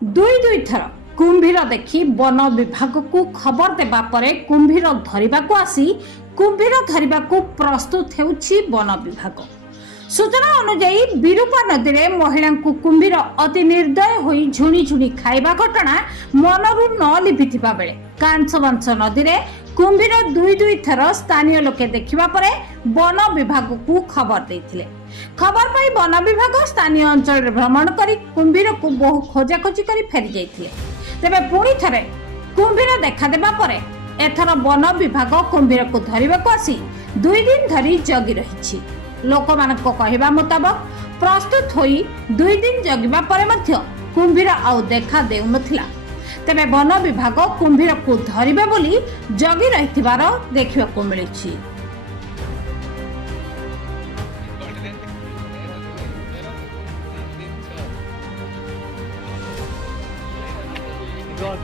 दुई दुई थर कुंभीर देखी वन विभाग को खबर देबा परे कुंभीर धरिबा को आसी कुंभीर धरिबा को प्रस्तुत हेउछि वन विभाग। सूचना अनुसार विरूपा नदी में महिला को कुंभीर अति निर्दय होई झुणी झुणी खाइबा घटना मनरू न लिभिथिबा बेले कांसबांस नदी में कुंभीर दुई दुई थर स्थानीय लोके देखिबा परे वन विभाग को खबर देथिले। खबर पाई वन विभाग स्थानीय अंचल भ्रमण करी कुंभीर को बहु खोजाखोजी करी फेरी जाइथिले। तेबे पुणी थरे कुंभीर देखा देबा परे एथर वन विभाग कुंभीर को धरिबा को आसी 2 दिन धरी जगी रहिछि। लोकमानक कहवा मुताबक प्रस्तुत होई 2 दिन जगिबा परे मध्य कुंभीर आउ देखा देउ नथिला। तेबे वन विभाग कुंभीर को धरिबे बोली जगी रहिथिबार देखिबाको मिलिछि। God,